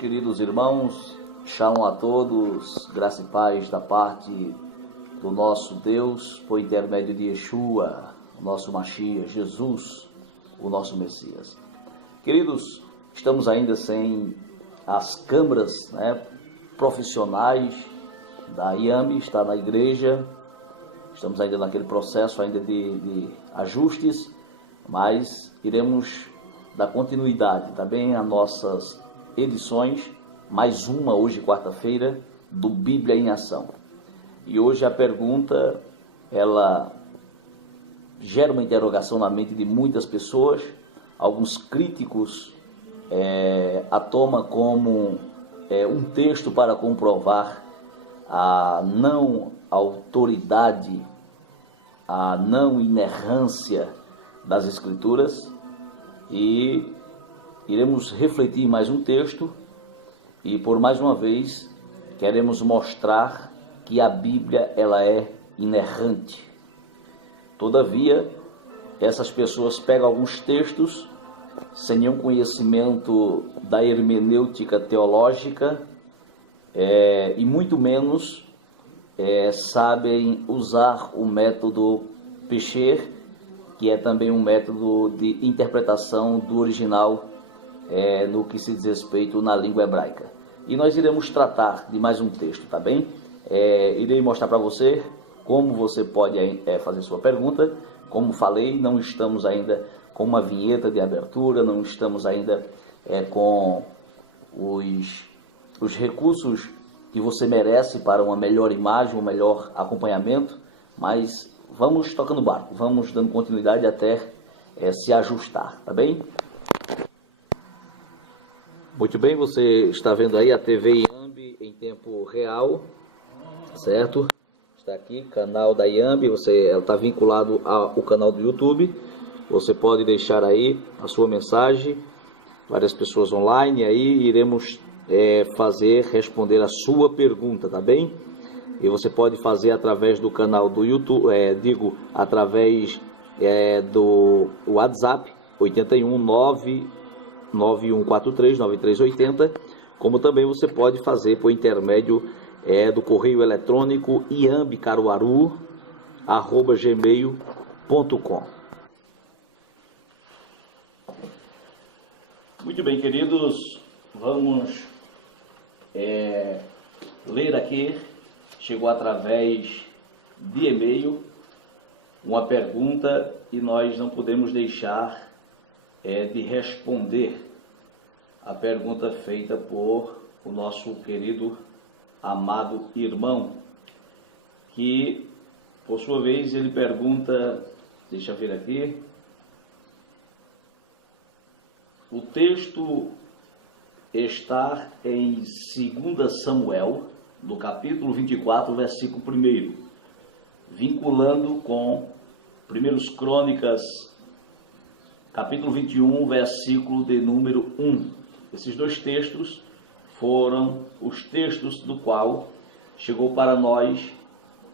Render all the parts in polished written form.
queridos irmãos, shalom a todos, graça e paz da parte do nosso Deus, por intermédio de Yeshua, o nosso Mashiach, Jesus, o nosso Messias. Queridos, estamos ainda sem as câmaras profissionais da IAMB, está na igreja, estamos ainda naquele processo ainda de ajustes, mas iremos dar continuidade também às nossas edições, mais uma hoje, quarta-feira, do Bíblia em Ação. E hoje a pergunta, ela gera uma interrogação na mente de muitas pessoas. Alguns críticos a tomam como um texto para comprovar a não autoridade, a não inerrância das Escrituras, e iremos refletir mais um texto e por mais uma vez queremos mostrar que a Bíblia ela é inerrante. Todavia, essas pessoas pegam alguns textos sem nenhum conhecimento da hermenêutica teológica e muito menos sabem usar o método Pesher, que é também um método de interpretação do original no que se diz respeito na língua hebraica. E nós iremos tratar de mais um texto, tá bem? Irei mostrar para você como você pode fazer sua pergunta. Como falei, não estamos ainda com uma vinheta de abertura, não estamos ainda com os recursos que você merece para uma melhor imagem, um melhor acompanhamento, mas vamos tocando o barco, vamos dando continuidade até se ajustar, tá bem? Muito bem, você está vendo aí a TV IAMB em tempo real, certo? Está aqui, canal da IAMB, ela está vinculado ao canal do YouTube. Você pode deixar aí a sua mensagem, várias pessoas online, aí iremos responder a sua pergunta, tá bem? E você pode fazer através do canal do YouTube, através do WhatsApp, 81991439380, como também você pode fazer por intermédio do correio eletrônico iambicaruaru@gmail.com. Muito bem, queridos, vamos ler aqui. Chegou através de e-mail uma pergunta e nós não podemos deixar de responder a pergunta feita por o nosso querido, amado irmão, que por sua vez ele pergunta, deixa eu ver aqui, o texto está em 2 Samuel, do capítulo 24, versículo 1, vinculando com 1 Crônicas, capítulo 21, versículo de número 1. Esses dois textos foram os textos do qual chegou para nós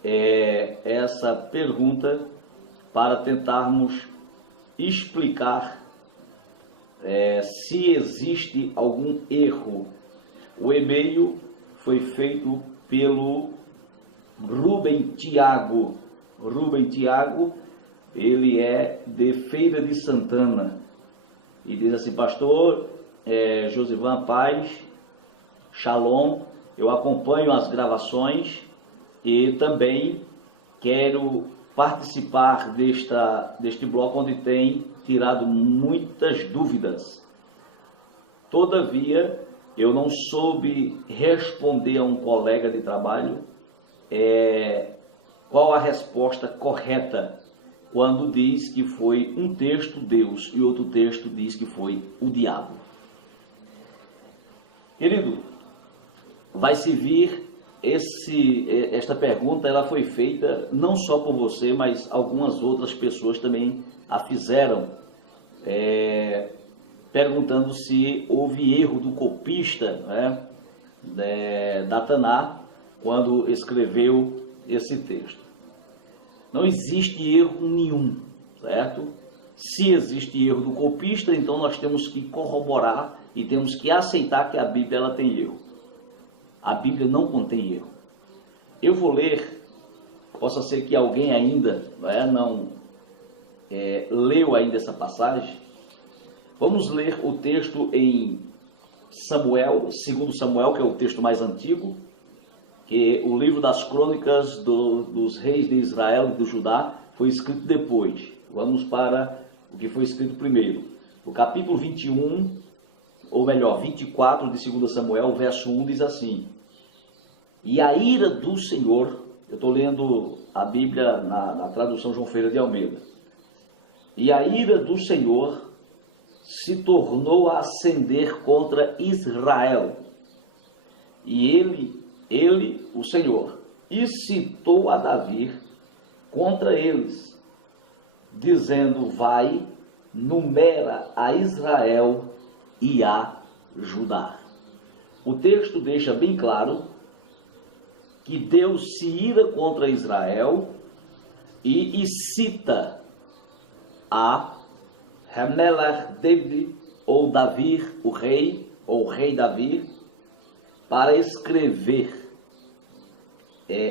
essa pergunta para tentarmos explicar se existe algum erro. O e-mail foi feito pelo Rubem Tiago. Rubem Tiago, ele é de Feira de Santana. E diz assim: pastor Josivan Paz, shalom, eu acompanho as gravações e também quero participar deste bloco onde tem tirado muitas dúvidas. Todavia, eu não soube responder a um colega de trabalho qual a resposta correta quando diz que foi um texto Deus e outro texto diz que foi o diabo. Querido, vai se vir esta pergunta, ela foi feita não só por você, mas algumas outras pessoas também a fizeram, perguntando se houve erro do copista, Dataná, quando escreveu esse texto. Não existe erro nenhum, certo? Se existe erro do copista, então nós temos que corroborar e temos que aceitar que a Bíblia ela tem erro. A Bíblia não contém erro. Eu vou ler, possa ser que alguém ainda não leu ainda essa passagem. Vamos ler o texto em Samuel, 2 Samuel, que é o texto mais antigo, que o livro das crônicas dos reis de Israel e do Judá foi escrito depois. Vamos para o que foi escrito primeiro. O capítulo 21, ou melhor, 24 de 2 Samuel, verso 1 diz assim: E a ira do Senhor, eu estou lendo a Bíblia na tradução João Ferreira de Almeida, e a ira do Senhor se tornou a acender contra Israel. E ele, o Senhor, incitou a Davi contra eles, dizendo: vai, numera a Israel e a Judá. O texto deixa bem claro que Deus se ira contra Israel e cita a Hamelach David, ou Davi, o rei, ou o rei Davi, para escrever,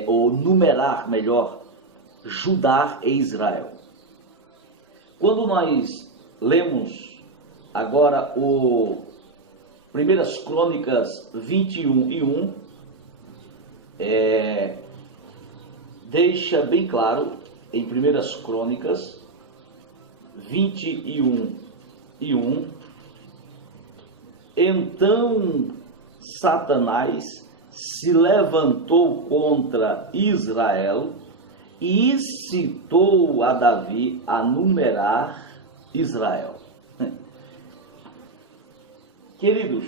ou numerar, melhor, Judá e Israel. Quando nós lemos agora o 1 Crônicas 21:1, deixa bem claro, em 1 Crônicas 21:1, então Satanás se levantou contra Israel e incitou a Davi a numerar Israel. Queridos,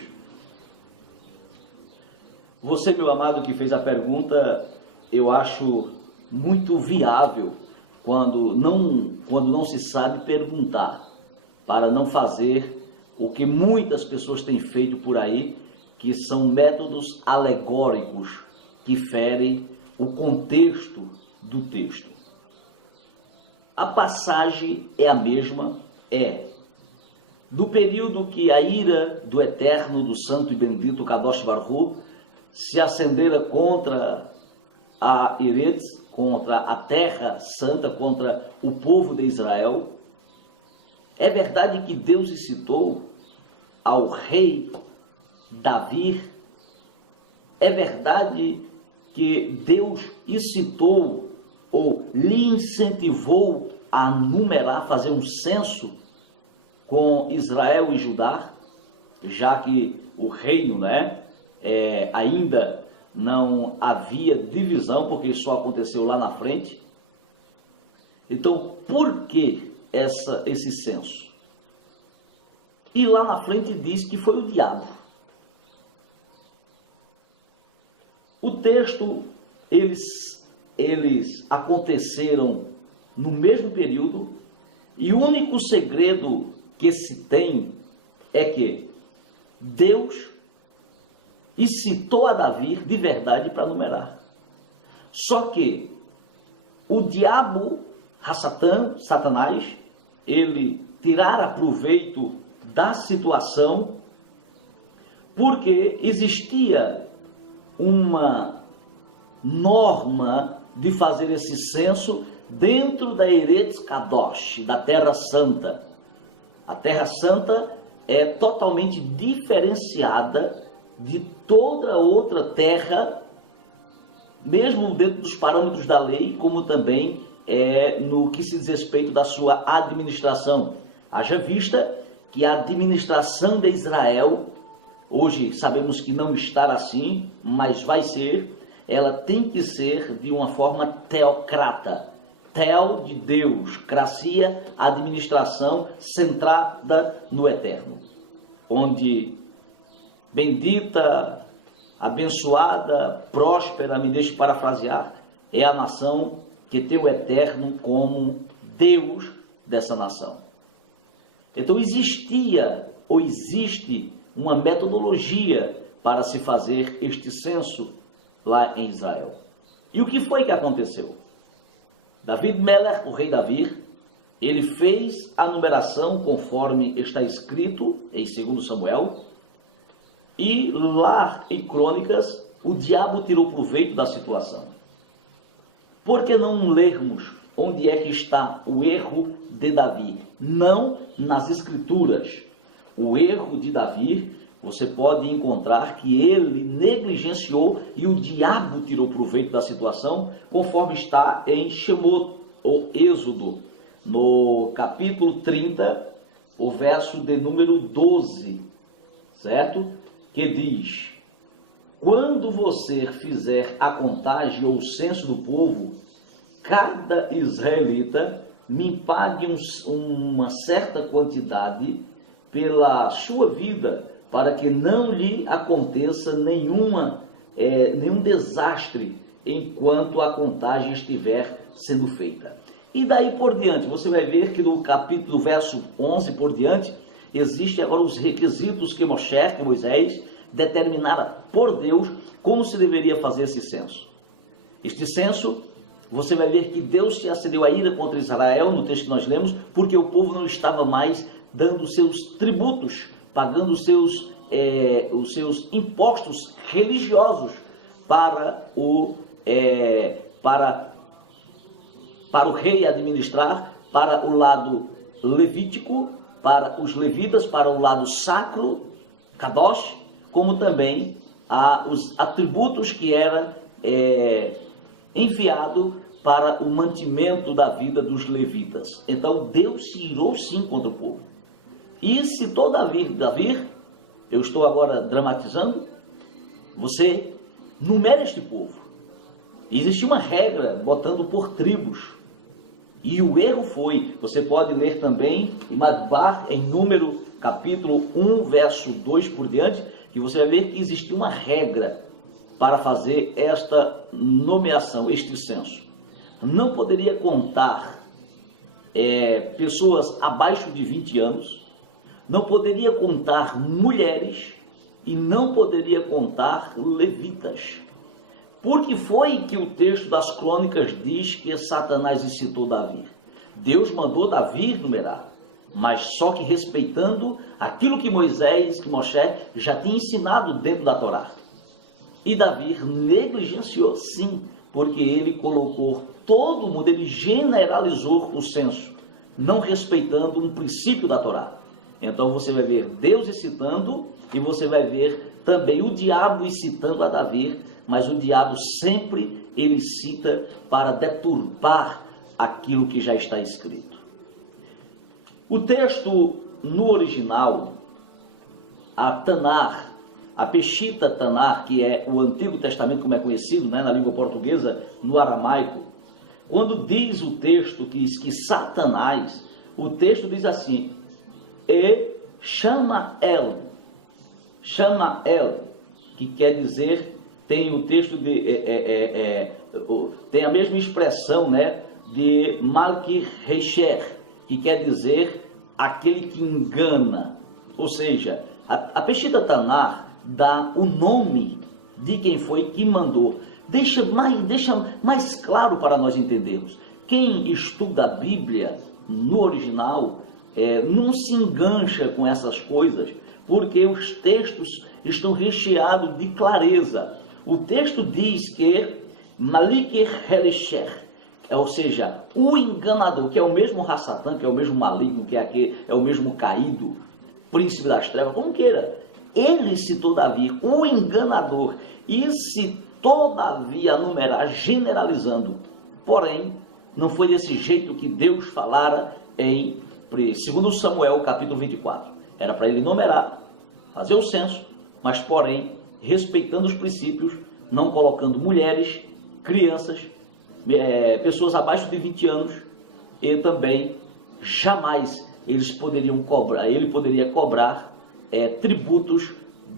você, meu amado, que fez a pergunta, eu acho muito viável quando não se sabe perguntar, para não fazer o que muitas pessoas têm feito por aí, que são métodos alegóricos que ferem o contexto do texto. A passagem é a mesma, do período que a ira do eterno, do santo e bendito Kadosh Baruch Hu se acendera contra a Eretz, contra a terra santa, contra o povo de Israel. É verdade que Deus incitou ao rei Davi. É verdade que Deus incitou ou lhe incentivou a numerar, fazer um censo com Israel e Judá, já que o reino, ainda não havia divisão, porque isso só aconteceu lá na frente. Então, por que esse censo? E lá na frente diz que foi o diabo. O texto, eles aconteceram no mesmo período, e o único segredo que se tem é que Deus incitou a Davi de verdade para numerar. Só que o diabo, Satanás, ele tirara proveito da situação, porque existia uma norma de fazer esse censo dentro da Eretz Kadosh, da Terra Santa. A Terra Santa é totalmente diferenciada de toda outra terra, mesmo dentro dos parâmetros da lei, como também no que se diz respeito da sua administração. Haja vista que a administração de Israel, hoje sabemos que não está assim, mas vai ser, ela tem que ser de uma forma teocrata. Teo de Deus, cracia, administração centrada no eterno, onde bendita, abençoada, próspera, me deixe parafrasear, é a nação que tem o eterno como Deus dessa nação. Então existia ou existe uma metodologia para se fazer este censo lá em Israel. E o que foi que aconteceu? David Melech, o rei Davi, ele fez a numeração conforme está escrito em 2 Samuel, E lá em Crônicas, o diabo tirou proveito da situação. Por que não lermos onde é que está o erro de Davi? Não nas Escrituras. O erro de Davi, você pode encontrar que ele negligenciou e o diabo tirou proveito da situação, conforme está em Shemot, ou Êxodo, no capítulo 30, o verso de número 12, certo? Que diz: quando você fizer a contagem ou o censo do povo, cada israelita me pague uma certa quantidade pela sua vida, para que não lhe aconteça nenhum desastre enquanto a contagem estiver sendo feita. E daí por diante, você vai ver que no capítulo, verso 11 por diante, existem agora os requisitos que Moisés determinara por Deus como se deveria fazer esse censo. Este censo, você vai ver que Deus se acendeu a ira contra Israel, no texto que nós lemos, porque o povo não estava mais dando seus tributos, pagando os seus impostos religiosos para o rei administrar, para o lado levítico, para os levitas, para o lado sacro, Kadosh, como também os atributos que era enviado para o mantimento da vida dos levitas. Então Deus se irou sim contra o povo. E se todavia, Davi, eu estou agora dramatizando, você numera este povo. Existia uma regra botando por tribos. E o erro foi, você pode ler também em Madbar, em Número capítulo 1, verso 2 por diante, que você vai ver que existia uma regra para fazer esta nomeação, este censo. Não poderia contar pessoas abaixo de 20 anos, não poderia contar mulheres e não poderia contar levitas. Porque foi que o texto das Crônicas diz que Satanás incitou Davi? Deus mandou Davi numerar, mas só que respeitando aquilo que Moshe já tinha ensinado dentro da Torá. E Davi negligenciou, sim, porque ele colocou todo mundo, ele generalizou o censo, não respeitando um princípio da Torá. Então você vai ver Deus incitando e você vai ver também o diabo incitando a Davi, mas o diabo sempre ele cita para deturpar aquilo que já está escrito. O texto no original, a Tanar, a Peshitta Tanar, que é o Antigo Testamento como é conhecido, né, na língua portuguesa, no aramaico, quando diz o texto que diz que Satanás, o texto diz assim: e Shamael, que quer dizer, tem o texto tem a mesma expressão, né, de Malki-Resher, que quer dizer aquele que engana. Ou seja, a Peshitta Tanar dá o nome de quem foi que mandou. Deixa mais claro para nós entendermos. Quem estuda a Bíblia no original não se engancha com essas coisas, porque os textos estão recheados de clareza. O texto diz que Malik-Heresher, ou seja, o enganador, que é o mesmo Hassatan, que é o mesmo maligno, que é o mesmo caído, príncipe das trevas, como queira, ele citou Davi, o enganador, e se todavia numerar, generalizando. Porém, não foi desse jeito que Deus falara em 2 Samuel capítulo 24. Era para ele numerar, fazer o censo, mas porém, respeitando os princípios, não colocando mulheres, crianças, pessoas abaixo de 20 anos, e também jamais ele poderia cobrar tributos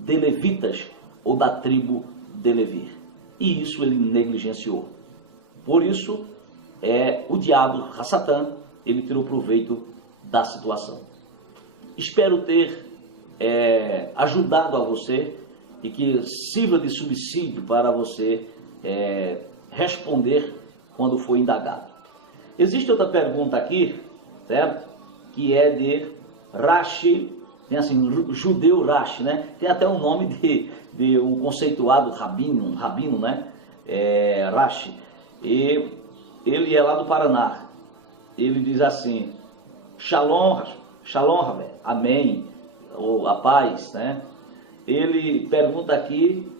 de levitas ou da tribo de Levi. E isso ele negligenciou. Por isso, o diabo, Hassatan, ele tirou proveito da situação. Espero ter ajudado a você e que sirva de subsídio para você responder quando for indagado. Existe outra pergunta aqui, certo? Que é de Rashi Tem assim, judeu Rashi, né? Tem até um nome de um conceituado rabino, né? Rashi. E ele é lá do Paraná. Ele diz assim, Shalom, Shalom, amém, ou a paz, né? Ele pergunta aqui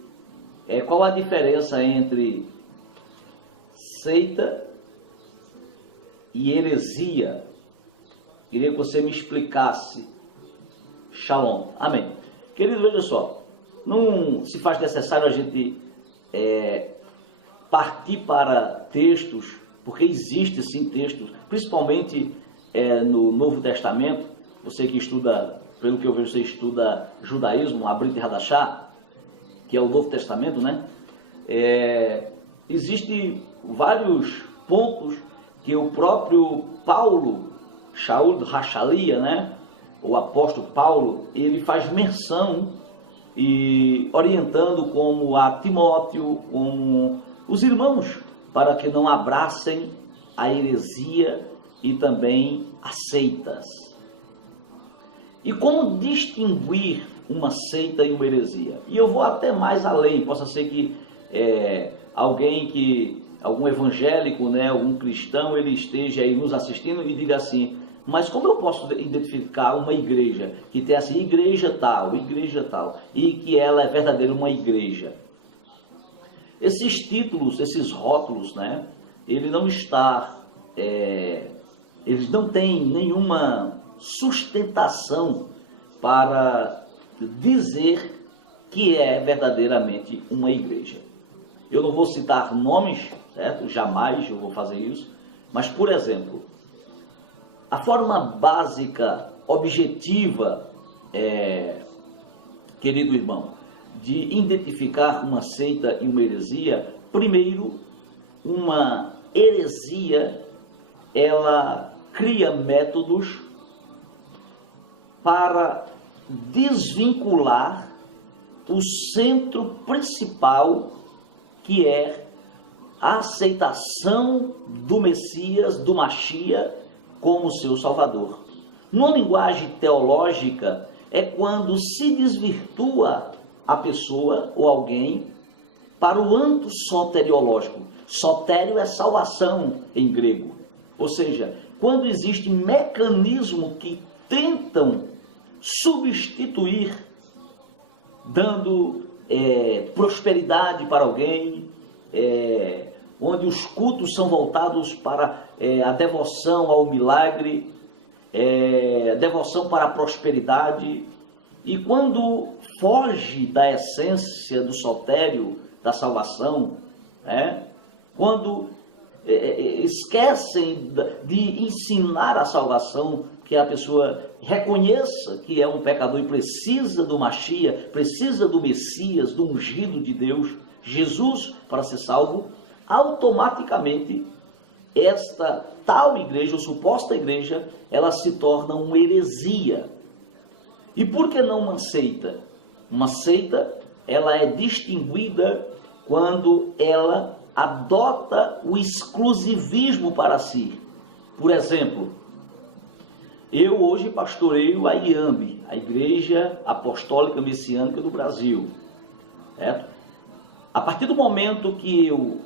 qual a diferença entre seita e heresia. Queria que você me explicasse. Shalom, amém. Querido, veja só, não se faz necessário a gente partir para textos, porque existe sim textos, principalmente no Novo Testamento. Você que estuda, pelo que eu vejo, você estuda judaísmo, a Brit Hadashah, que é o Novo Testamento, né? Existem vários pontos que o próprio Paulo, Shaul Hashalia, né? O apóstolo Paulo, ele faz menção e orientando como a Timóteo, como os irmãos, para que não abracem a heresia e também as seitas. E como distinguir uma seita e uma heresia? E eu vou até mais além, possa ser que algum evangélico, né, algum cristão, ele esteja aí nos assistindo e diga assim, mas como eu posso identificar uma igreja que tem assim, igreja tal, e que ela é verdadeira uma igreja? Esses títulos, esses rótulos, né, eles não têm nenhuma sustentação para dizer que é verdadeiramente uma igreja. Eu não vou citar nomes, certo? Jamais eu vou fazer isso, mas, por exemplo, a forma básica, objetiva, querido irmão, de identificar uma seita e uma heresia, primeiro, uma heresia, ela cria métodos para desvincular o centro principal, que é a aceitação do Messias, do Mashiach, como seu Salvador. Numa linguagem teológica, é quando se desvirtua a pessoa ou alguém para o âmbito soteriológico. Sotério é salvação em grego. Ou seja, quando existe mecanismo que tentam substituir, dando prosperidade para alguém, onde os cultos são voltados para a devoção ao milagre, devoção para a prosperidade, e quando foge da essência do sotério, da salvação, quando esquecem de ensinar a salvação, que a pessoa reconheça que é um pecador e precisa do Mashiach, precisa do Messias, do ungido de Deus, Jesus, para ser salvo, automaticamente esta tal igreja, ou suposta igreja, ela se torna uma heresia. E por que não uma seita? Uma seita, ela é distinguida quando ela adota o exclusivismo para si. Por exemplo, eu hoje pastoreio a IAMB, a Igreja Apostólica Messiânica do Brasil, certo? A partir do momento que eu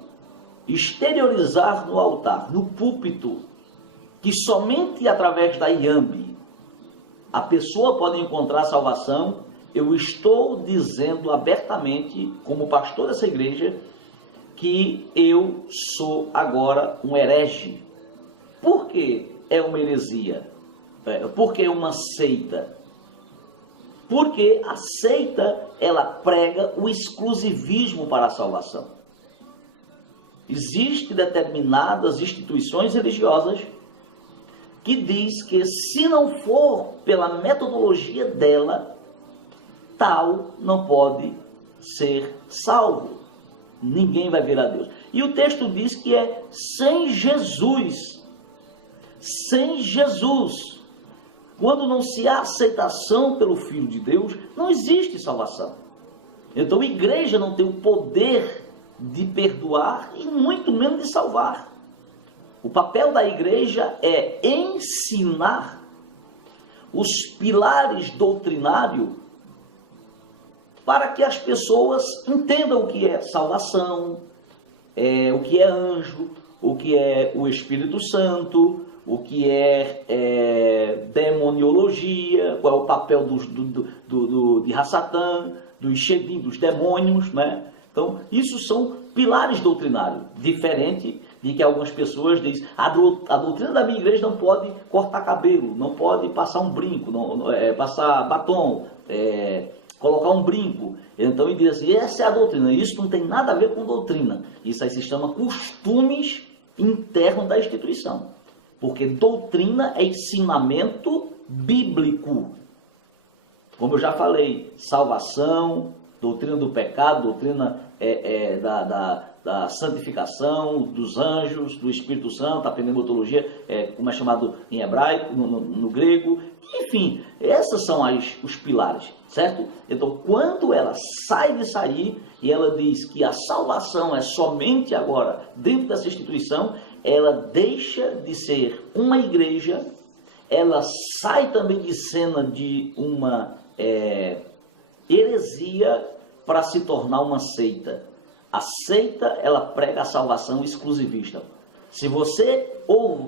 exteriorizar no altar, no púlpito, que somente através da IAMB a pessoa pode encontrar salvação, eu estou dizendo abertamente, como pastor dessa igreja, que eu sou agora um herege. Por que é uma heresia? Por que é uma seita? Porque a seita, ela prega o exclusivismo para a salvação. Existem determinadas instituições religiosas que diz que se não for pela metodologia dela, tal não pode ser salvo. Ninguém vai ver a Deus. E o texto diz que é sem Jesus. Sem Jesus. Quando não se há aceitação pelo Filho de Deus, não existe salvação. Então a igreja não tem o poder de perdoar e muito menos de salvar. O papel da igreja é ensinar. os pilares doutrinários para que as pessoas entendam o que é salvação, o que é anjo, o que é o Espírito Santo, o que é demoniologia, qual é o papel de Hassatan, dos Shedim, dos demônios, né? Então, isso são pilares doutrinários, diferente de que algumas pessoas dizem, a doutrina da minha igreja não pode cortar cabelo, não pode passar um brinco, passar batom, colocar um brinco. Então ele diz assim, essa é a doutrina, isso não tem nada a ver com doutrina, isso aí se chama costumes internos da instituição, porque doutrina é ensinamento bíblico, como eu já falei, salvação, doutrina do pecado, doutrina da santificação, dos anjos, do Espírito Santo, a pneumatologia, como é chamado em hebraico, no grego, enfim, esses são os pilares, certo? Então, quando ela sai disso aí, e ela diz que a salvação é somente agora, dentro dessa instituição, ela deixa de ser uma igreja, ela sai também de cena de uma heresia para se tornar uma seita. A seita, ela prega a salvação exclusivista. Se você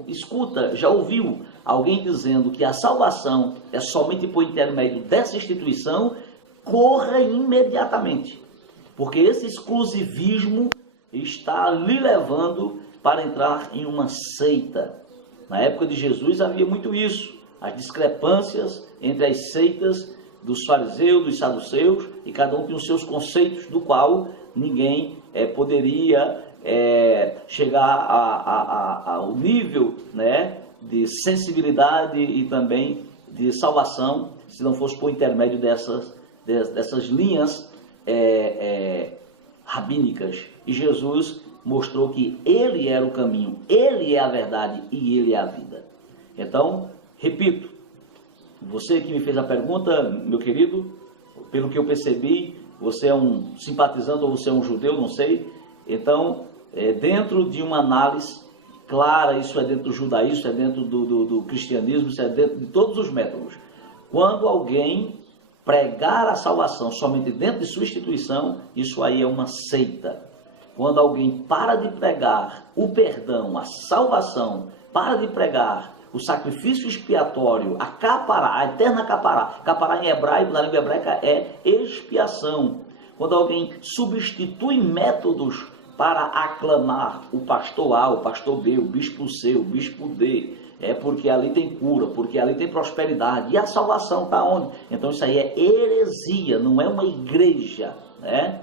escuta, já ouviu alguém dizendo que a salvação é somente por intermédio dessa instituição, corra imediatamente. Porque esse exclusivismo está lhe levando para entrar em uma seita. Na época de Jesus havia muito isso. As discrepâncias entre as seitas dos fariseus, dos saduceus, e cada um tinha os seus conceitos, do qual ninguém poderia chegar ao nível, né, de sensibilidade e também de salvação, se não fosse por intermédio dessas linhas rabínicas. E Jesus mostrou que Ele era o caminho, Ele é a verdade e Ele é a vida. Então, repito, você que me fez a pergunta, meu querido, pelo que eu percebi, você é um simpatizante ou você é um judeu, não sei. Então, dentro de uma análise clara, isso é dentro do judaísmo, isso é dentro do cristianismo, isso é dentro de todos os métodos. Quando alguém pregar a salvação somente dentro de sua instituição, isso aí é uma seita. Quando alguém para de pregar o perdão, a salvação, para de pregar o sacrifício expiatório, a eterna capará. Capará em hebraico, na língua hebraica, é expiação. Quando alguém substitui métodos para aclamar o pastor A, o pastor B, o bispo C, o bispo D, porque ali tem cura, porque ali tem prosperidade. E a salvação está onde? Então isso aí é heresia, não é uma igreja, né?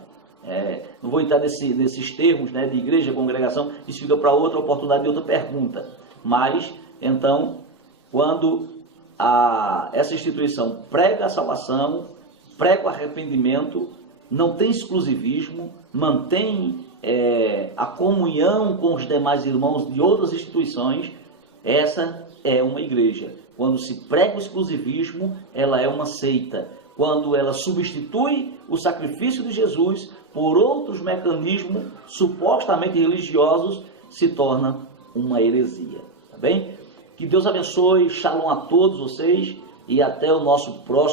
Não vou entrar nesses termos, né, de igreja, congregação, isso fica para outra oportunidade de outra pergunta. Mas, então, quando essa instituição prega a salvação, prega o arrependimento, não tem exclusivismo, mantém a comunhão com os demais irmãos de outras instituições, essa é uma igreja. Quando se prega o exclusivismo, ela é uma seita. Quando ela substitui o sacrifício de Jesus por outros mecanismos supostamente religiosos, se torna uma heresia. Tá bem? Que Deus abençoe, shalom a todos vocês e até o nosso próximo